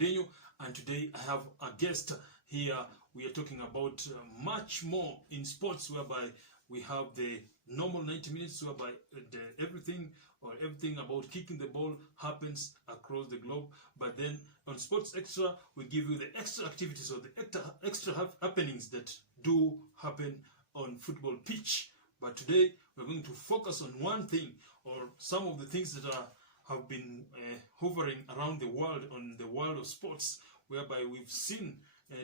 Daniel, and today I have a guest here. We are talking about much more in sports, whereby we have the normal 90 minutes, whereby everything about kicking the ball happens across the globe. But then on Sports Extra, we give you the extra activities or the extra happenings that do happen on football pitch. But today we're going to focus on one thing, or some of the things that have been hovering around the world, on the world of sports, whereby we've seen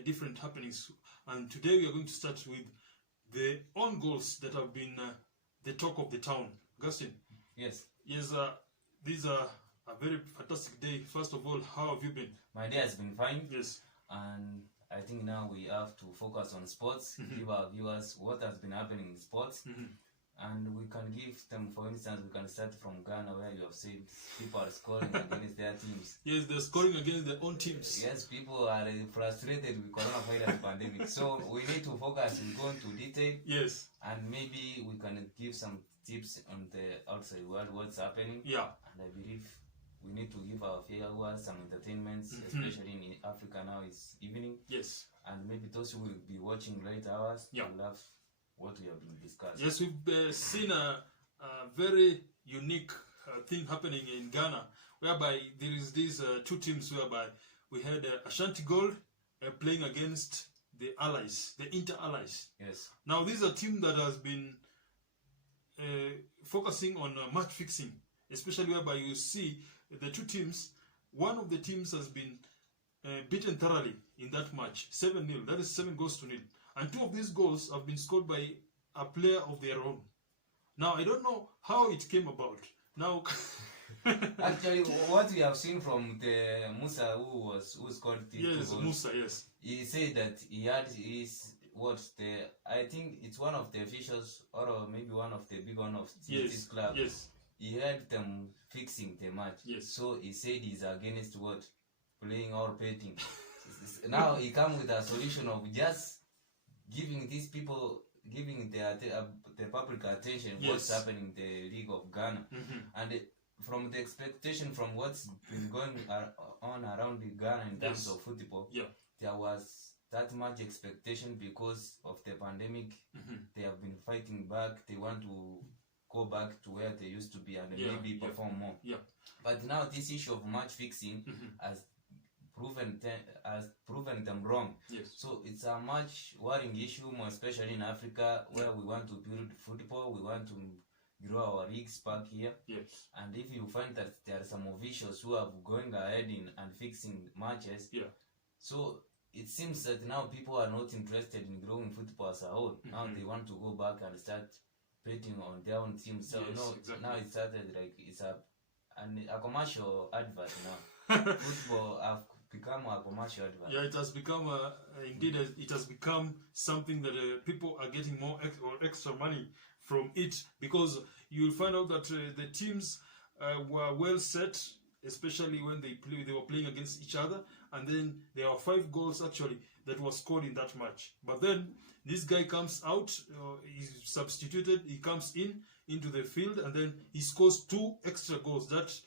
different happenings. And today we are going to start with the own goals that have been the talk of the town. Augustine? Yes. Yes, these are a very fantastic day. First of all, how have you been? My day has been fine. Yes. And I think now we have to focus on sports, give our viewers what has been happening in sports. And we can give them, for instance, we can start from Ghana, where you have said people are scoring against their teams. Yes, they're scoring against their own teams. Yes, people are frustrated with coronavirus pandemic. So we need to focus and go into detail. Yes. And maybe we can give some tips on the outside world, what's happening. Yeah. And I believe we need to give our viewers some entertainments, especially in Africa now it's evening. Yes. And maybe those who will be watching late hours will have what we have been discussing. Yes, we've seen a very unique thing happening in Ghana, whereby there is these two teams, whereby we had Ashanti Gold playing against the Allies, the Inter-Allies. Yes. Now, these are teams that has been focusing on match fixing, especially whereby you see the two teams. One of the teams has been beaten thoroughly in that match, 7-0. That is 7 goals to nil. And 2 of these goals have been scored by a player of their own. Now, I don't know how it came about. Now, actually, what we have seen from the Musa who scored the yes, goals, Musa, yes. He said that he had I think it's one of the officials, or maybe one of the big one of this club. Yes. He had them fixing the match. Yes. So he said he's against what? Playing or betting. Now he come with a solution of just giving these people, giving the public attention what's happening in the League of Ghana. And from the expectation from what's been going on around Ghana in terms of football, there was that much expectation because of the pandemic. They have been fighting back. They want to go back to where they used to be and maybe perform more. But now this issue of match fixing has proven them wrong. So it's a much worrying issue, more especially in Africa, where we want to build football, we want to grow our leagues back here. And if you find that there are some officials who are going ahead and fixing matches, so it seems that now people are not interested in growing football as a whole. Now they want to go back and start betting on their own team. So now it started like it's a commercial advert now. Football have become a commercial advert. Yeah, it has become indeed it has become something that people are getting more extra money from it, because you will find out that the teams were well set, especially when they were playing against each other, and then there were 5 goals actually that were scored in that match. But then this guy comes out, he's substituted, he comes into the field, and then he scores 2 extra goals that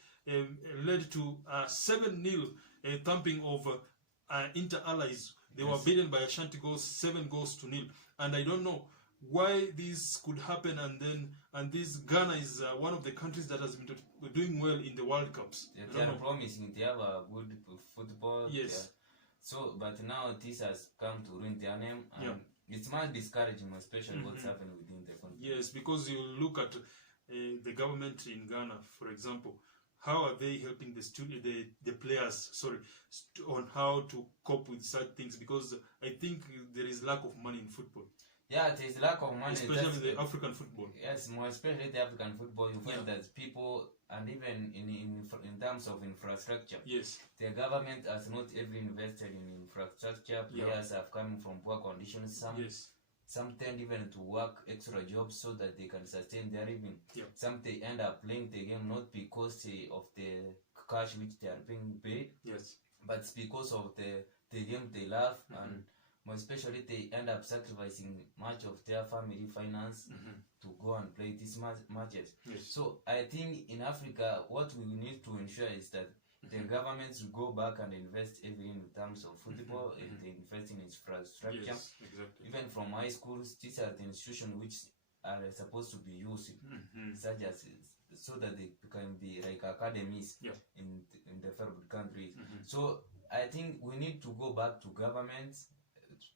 led to a 7-0 thumping of Inter-Allies. They were beaten by Ashanti Goals 7 goals to nil. And I don't know why this could happen, and this Ghana is one of the countries that has been doing well in the World Cups. They are promising, they have a good football. Yes. So, but now this has come to ruin their name. And it's much discouraging, especially what's happening within the country. Yes, because you look at the government in Ghana, for example. How are they helping the players, on how to cope with such things? Because I think there is lack of money in football. Yeah, there is lack of money. Especially the African football. Yes, more especially the African football. You find that people, and even in terms of infrastructure, the government has not ever invested in infrastructure. Players have come from poor conditions. Some tend even to work extra jobs so that they can sustain their living. Some they end up playing the game not because of the cash which they are being paid, but it's because of the game they love, and more especially they end up sacrificing much of their family finance to go and play these matches. So I think in Africa, what we need to ensure is that the governments will go back and invest heavily in terms of football and they invest in infrastructure. Yes, exactly. Even from high schools, these are the institutions which are supposed to be used, such as so that they can be like academies in the third countries. So I think we need to go back to governments,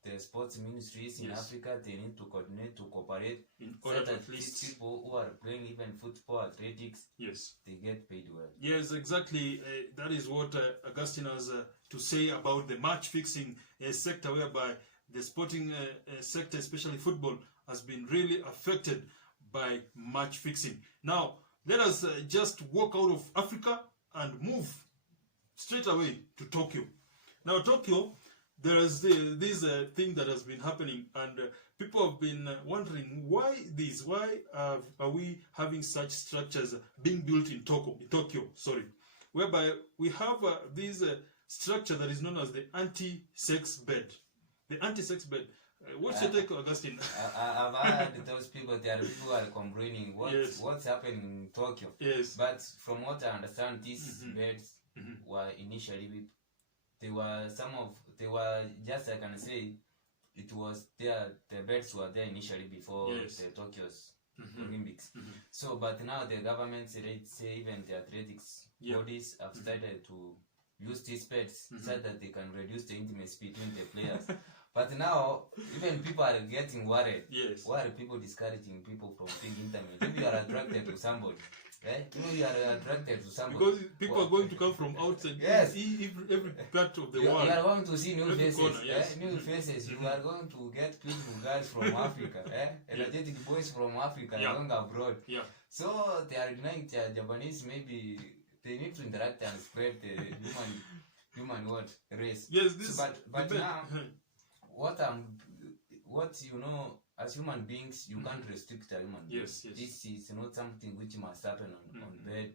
the sports ministries in Africa. They need to coordinate, to cooperate, in so order that at least these people who are playing even football, athletics, they get paid well. Yes, exactly. That is what Augustine has to say about the match fixing sector, whereby the sporting sector, especially football, has been really affected by match fixing. Now, let us just walk out of Africa and move straight away to Tokyo. Now, Tokyo, there is this thing that has been happening, and people have been wondering why this. Why are we having such structures being built in Tokyo, whereby we have this structure that is known as the anti-sex bed. The anti-sex bed. What's your take, Augustine? I've heard those people. There are people who are complaining what's happening in Tokyo. Yes. But from what I understand, these beds were initially, they were just, I can say, it was there. The beds were there initially before the Tokyo's Olympics. So, but now the government say even the athletics bodies have started to use these beds so that they can reduce the intimacy between the players. But now, even people are getting worried. Yes. Why are people discouraging people from being intimate? If you are attracted to somebody, you are attracted to somebody. Because people are going to come from outside. Yes. Every part of the world. You are going to see new faces. Corner, New faces. You are going to get beautiful girls from Africa. Energetic boys from Africa going abroad. Yeah. So they are denying the Japanese. Maybe they need to interact and spread the human race. Yes. This. So, but now. What you know, as human beings, you can't restrict a human being. Yes. This is not something which must happen on bed.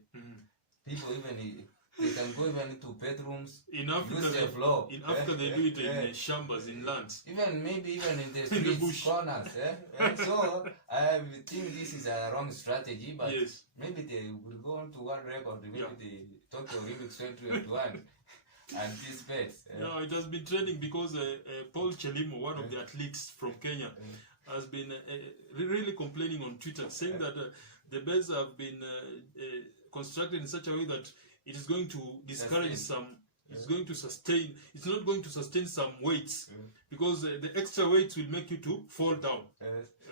People even they can go even into bedrooms. In Africa, use the floor. In Africa, they do it in chambers, in lands. Maybe even in the streets, corners. So I think this is a wrong strategy. But maybe they will go on to world record. Maybe the Tokyo Olympics 2021. And these beds. No, it has been trending because Paul Chelimo, one of the athletes from Kenya, has been really complaining on Twitter, saying that the beds have been constructed in such a way that it is going to discourage some. It's going to sustain. It's not going to sustain some weights because the extra weights will make you to fall down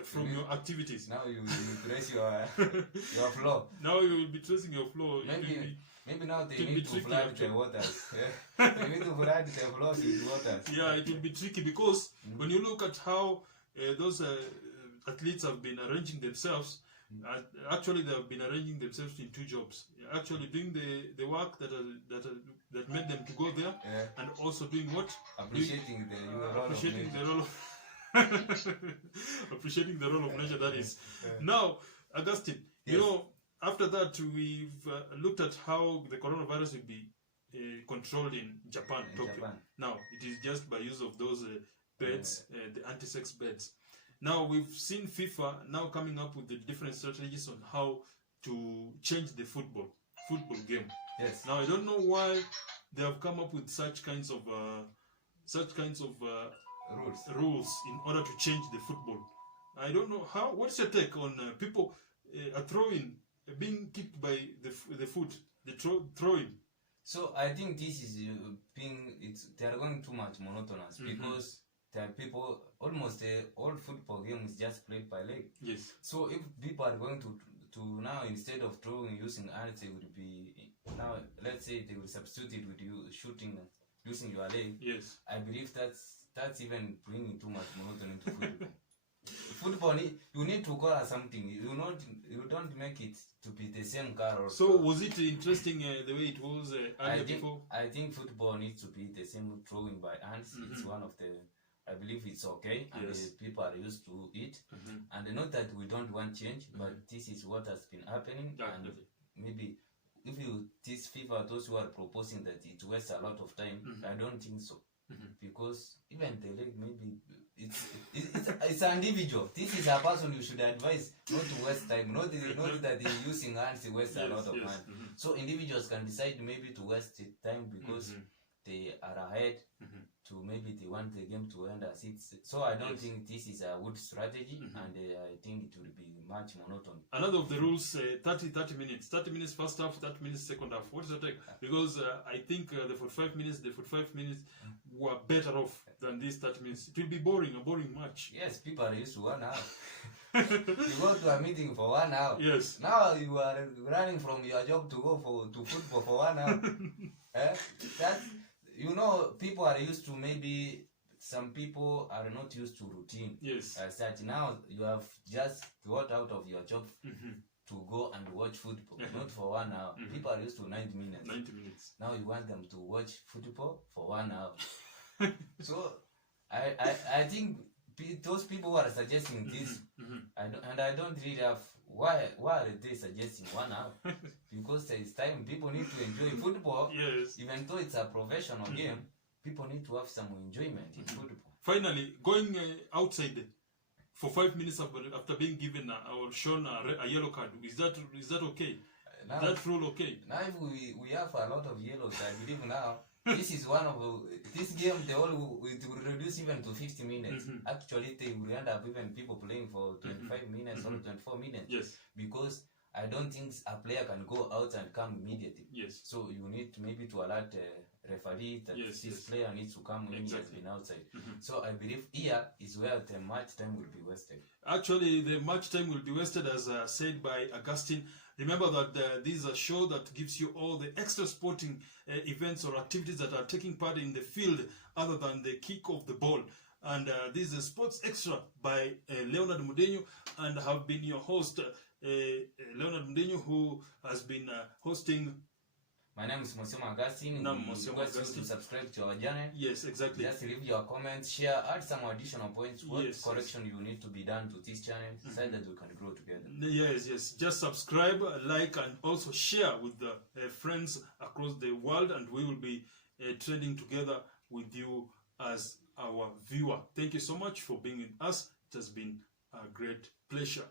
from your activities. Now you trace your floor. Now you will be tracing your floor. Maybe now they need to flood the waters. They need to flood the floors with water. Yeah, it will be tricky because when you look at how those athletes have been arranging themselves, actually they have been arranging themselves in two jobs. Actually doing the work that made them to go there, and also doing what? Appreciating the role appreciating the role of nature. That is. Now, Augustine, you know. After that, we've looked at how the coronavirus will be controlled in Japan, Tokyo. Now, it is just by use of those beds, the anti-sex beds. Now, we've seen FIFA now coming up with the different strategies on how to change the football game. Yes. Now, I don't know why they have come up with such kinds of rules in order to change the football. I don't know how. What's your take on people being kicked by the foot, the throwing? So I think this is they are going too much monotonous because there are people almost all football game is just played by leg. Yes. So if people are going to now, instead of throwing using arms, it would be now, let's say they will substitute it with you shooting using your leg. Yes. I believe that's even bringing too much monotony into football. Football, you need to call it something. You don't make it to be the same car. So was it interesting the way it was earlier before? I think football needs to be the same throwing by hands. It's one of the. I believe it's okay, and people are used to it. And not that we don't want change, but this is what has been happening. And maybe if this FIFA, those who are proposing that it wastes a lot of time, I don't think so. Because even the leg, maybe it's an individual. This is a person you should advise not to waste time, not that they're using hands to waste a lot of time. So individuals can decide maybe to waste time because they are ahead, to maybe they want the game to end as it's. So I don't think this is a good strategy, and I think it will be much monotony. Another of the rules, 30 minutes. 30 minutes first half, 30 minutes second half. What is your take? Because I think the 45 minutes were better off than these 30 minutes. It will be a boring match. Yes, people are used to 1 hour. You go to a meeting for 1 hour. Yes. Now you are running from your job to go to football for 1 hour. That, you know, people are used to, maybe some people are not used to routine. Yes. As such, now you have just got out of your job to go and watch football, not for 1 hour. People are used to 90 minutes. 90 minutes. Now you want them to watch football for 1 hour. So I think those people who are suggesting this, I don't really have why are they suggesting 1 hour? Because there is time. People need to enjoy football. Yes. Even though it's a professional game, people need to have some enjoyment in football. Finally, going outside for 5 minutes after being given or shown a yellow card, is that okay? Now, that rule okay? Now if we have a lot of yellows, I believe now this is one of this game. They all will reduce even to 50 minutes. Actually, they will end up even people playing for 25 minutes or 24 minutes. Yes. Because I don't think a player can go out and come immediately. Yes. So you need maybe to alert referee that this player needs to come when he has been outside. So I believe here is where the match time will be wasted. Actually, the match time will be wasted, as said by Augustine. Remember that this is a show that gives you all the extra sporting events or activities that are taking part in the field other than the kick of the ball. And this is a Sports Extra by Leonard Mudenyo, and have been your host, Leonard Mudenyo, who has been hosting. My name is Mosema Augustine. We request you to subscribe to our channel. Yes, exactly. Just leave your comments, share, add some additional points. What correction you need to be done to this channel, so that we can grow together. Yes. Just subscribe, like, and also share with the friends across the world, and we will be trending together with you as our viewer. Thank you so much for being with us. It has been a great pleasure.